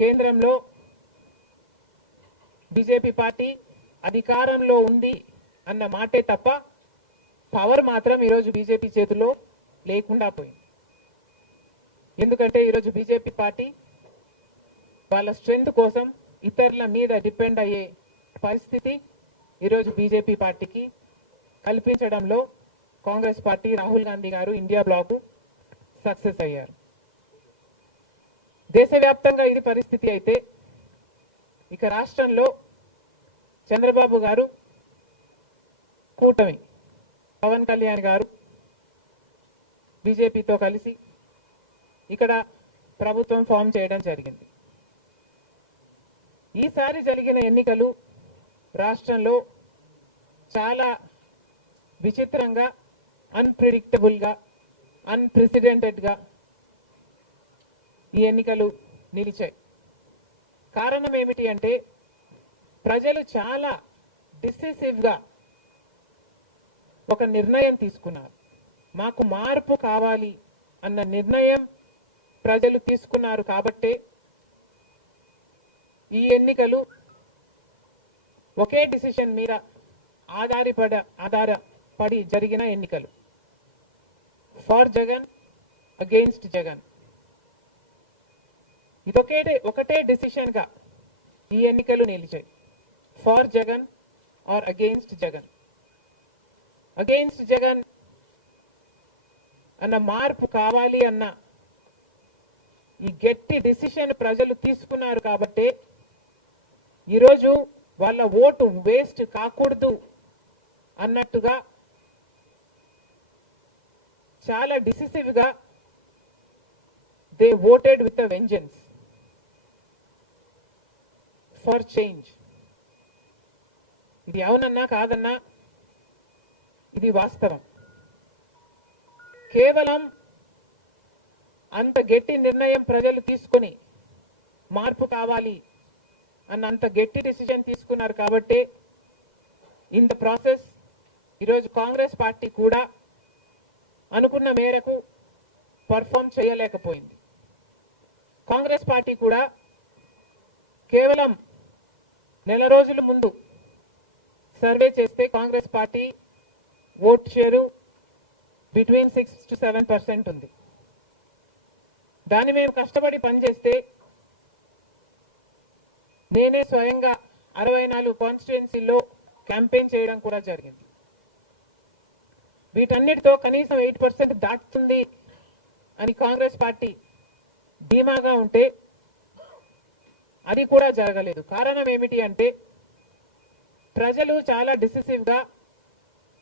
కేంద్రంలో BJP party అధికారంలో ఉంది అన్న మాటే తప్ప పవర్ మాత్రం ఈరోజు బీజేపీ చేతిలో లేకుండా పోయింది. ఎందుకంటే ఈరోజు బీజేపీ పార్టీ వాళ్ళ స్ట్రెంగ్త్ కోసం ఇతరుల మీద డిపెండ్ అయ్యే పరిస్థితి ఈరోజు బీజేపీ పార్టీకి కల్పించడంలో కాంగ్రెస్ పార్టీ రాహుల్ గాంధీ గారు ఇండియా బ్లాక్ సక్సెస్ అయ్యారు. దేశవ్యాప్తంగా ఇది పరిస్థితి అయితే ఇక రాష్ట్రంలో చంద్రబాబు గారు కూటమి పవన్ కళ్యాణ్ గారు బీజేపీతో కలిసి ఇక్కడ ప్రభుత్వం ఫామ్ చేయడం జరిగింది. ఈసారి జరిగిన ఎన్నికలు రాష్ట్రంలో చాలా విచిత్రంగా, అన్ప్రెడిక్టబుల్గా, అన్ప్రెసిడెంటెడ్గా ఈ ఎన్నికలు నిలిచాయి. కారణం ఏమిటి అంటే ప్రజలు చాలా డిసిసివ్గా ఒక నిర్ణయం తీసుకున్నారు. మాకు మార్పు కావాలి అన్న నిర్ణయం ప్రజలు తీసుకున్నారు కాబట్టే ఈ ఎన్నికలు ఒకే డిసిషన్ మీద ఆధారపడి జరిగిన ఎన్నికలు. For Jagan, against Jagan. ఇది ఒకటే డిసిషన్ గా ఈ ఎన్నికలు నిలిచాయి. For Jagan or against Jagan. Against Jagan అన్న మార్పు కావాలి అన్న ఈ గట్టి డిసిషన్ ప్రజలు తీసుకున్నారు కాబట్టి ఈరోజు వాళ్ళ ఓటు వేస్ట్ కాకూడదు అన్నట్టుగా చాలా డిసిసివ్ గా they voted with a vengeance for change. ఇది అవునన్నా కాదన్నా ఇది వాస్తవం. కేవలం అంత గట్టి నిర్ణయం ప్రజలు తీసుకుని మార్పు కావాలి అన్న అంత గట్టి డిసిజన్ తీసుకున్నారు కాబట్టి ఇన్ ద ప్రాసెస్ ఈరోజు కాంగ్రెస్ పార్టీ కూడా అనుకున్న మేరకు పర్ఫామ్ చేయలేకపోయింది. కాంగ్రెస్ పార్టీ కూడా కేవలం నెల రోజుల ముందు సర్వే చేస్తే Congress party vote share between 6 to 7% ఉంది. దాన్ని మేము కష్టపడి పనిచేస్తే నేనే స్వయంగా 64 కాన్స్టిట్యుయెన్సీల్లో క్యాంపెయిన్ చేయడం కూడా జరిగింది. వీటన్నిటితో కనీసం 8% దాటుతుంది అని కాంగ్రెస్ పార్టీ ధీమాగా ఉంటే అది కూడా జరగలేదు. కారణం ఏమిటి అంటే ప్రజలు చాలా డిసిసివ్గా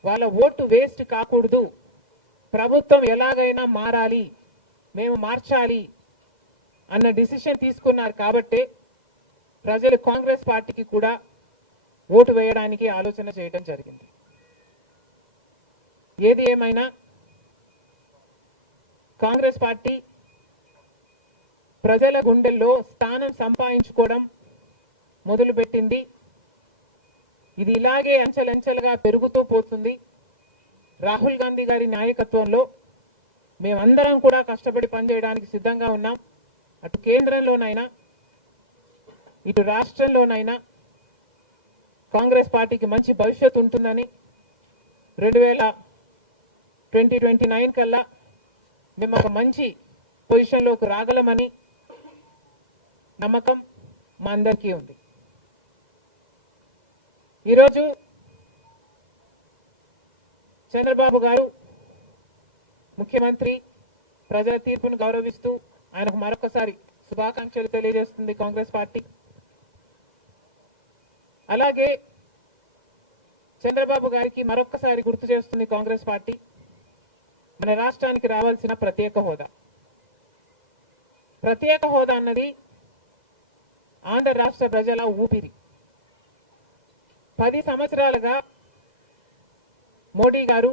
వాళ్ళ ఓటు వేస్ట్ కాకూడదు, ప్రభుత్వం ఎలాగైనా మారాలి, మేము మార్చాలి అన్న డిసిషన్ తీసుకున్నారు కాబట్టి ప్రజలు కాంగ్రెస్ పార్టీకి కూడా ఓటు వేయడానికి ఆలోచన చేయడం జరిగింది. ఏది ఏమైనా కాంగ్రెస్ పార్టీ ప్రజల గుండెల్లో స్థానం సంపాదించుకోవడం మొదలుపెట్టింది. ఇది ఇలాగే అంచెలంచెలుగా పెరుగుతూ పోతుంది. రాహుల్ గాంధీ గారి నాయకత్వంలో మేమందరం కూడా కష్టపడి పనిచేయడానికి సిద్ధంగా ఉన్నాం. అటు కేంద్రంలోనైనా ఇటు రాష్ట్రంలోనైనా కాంగ్రెస్ పార్టీకి మంచి భవిష్యత్తు ఉంటుందని 2029 కల్లా మేము ఒక మంచి పొజిషన్లోకి రాగలమని నమ్మకం మా అందరికీ ఉంది. ఈరోజు చంద్రబాబు గారు ముఖ్యమంత్రి ప్రజల తీర్పును గౌరవిస్తూ ఆయనకు మరొకసారి శుభాకాంక్షలు తెలియజేస్తుంది కాంగ్రెస్ పార్టీ. అలాగే చంద్రబాబు గారికి మరొకసారి గుర్తు చేస్తుంది కాంగ్రెస్ పార్టీ మన రాష్ట్రానికి రావాల్సిన ప్రత్యేక హోదా. ప్రత్యేక హోదా అన్నది ఆంధ్ర రాష్ట్ర ప్రజల ఊపిరి. 10 సంవత్సరాలుగా మోడీ గారు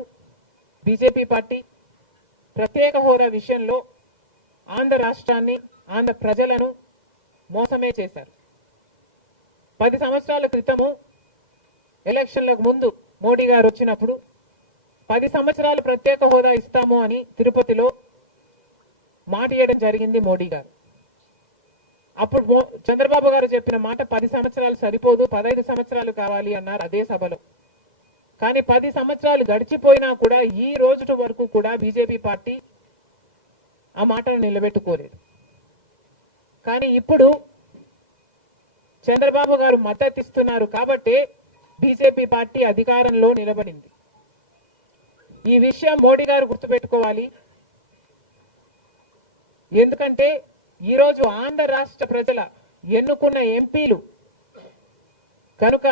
బీజేపీ పార్టీ ప్రత్యేక హోదా విషయంలో ఆంధ్ర రాష్ట్రాన్ని, ఆంధ్ర ప్రజలను మోసమే చేశారు. 10 సంవత్సరాల క్రితము ఎలక్షన్లకు ముందు మోడీ గారు వచ్చినప్పుడు 10 సంవత్సరాలు ప్రత్యేక హోదా ఇస్తాము అని తిరుపతిలో మాట ఇవ్వడం జరిగింది మోడీ గారు. అప్పుడు చంద్రబాబు గారు చెప్పిన మాట 10 సంవత్సరాలు సరిపోదు, 15 సంవత్సరాలు కావాలి అన్నారు అదే సభలో. కానీ 10 సంవత్సరాలు గడిచిపోయినా కూడా ఈ రోజు వరకు కూడా బీజేపీ పార్టీ ఆ మాటను నిలబెట్టుకోలేదు. కానీ ఇప్పుడు చంద్రబాబు గారు మద్దతు ఇస్తున్నారు కాబట్టి బీజేపీ పార్టీ అధికారంలో నిలబడింది. ఈ విషయం మోడీ గారు గుర్తుపెట్టుకోవాలి. ఎందుకంటే ఈరోజు ఆంధ్ర రాష్ట్ర ప్రజల ఎన్నుకున్న ఎంపీలు కనుక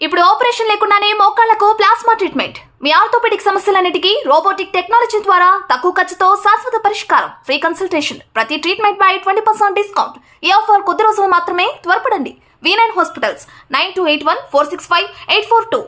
ఇప్పుడు ఆపరేషన్ లేకుండానే మోకాళ్లకు ప్లాస్మా ట్రీట్మెంట్. మీ ఆర్థోపెడిక్ సమస్యలన్నిటికీ రోబోటిక్ టెక్నాలజీ ద్వారా తక్కువ ఖర్చుతో శాశ్వత పరిష్కారం. Free consultation. ప్రతి ట్రీట్మెంట్ పై 20% డిస్కౌంట్. ఈ ఆఫర్ కొద్ది రోజులు మాత్రమే. త్వరపడండి. V9 hospitals 9281465842.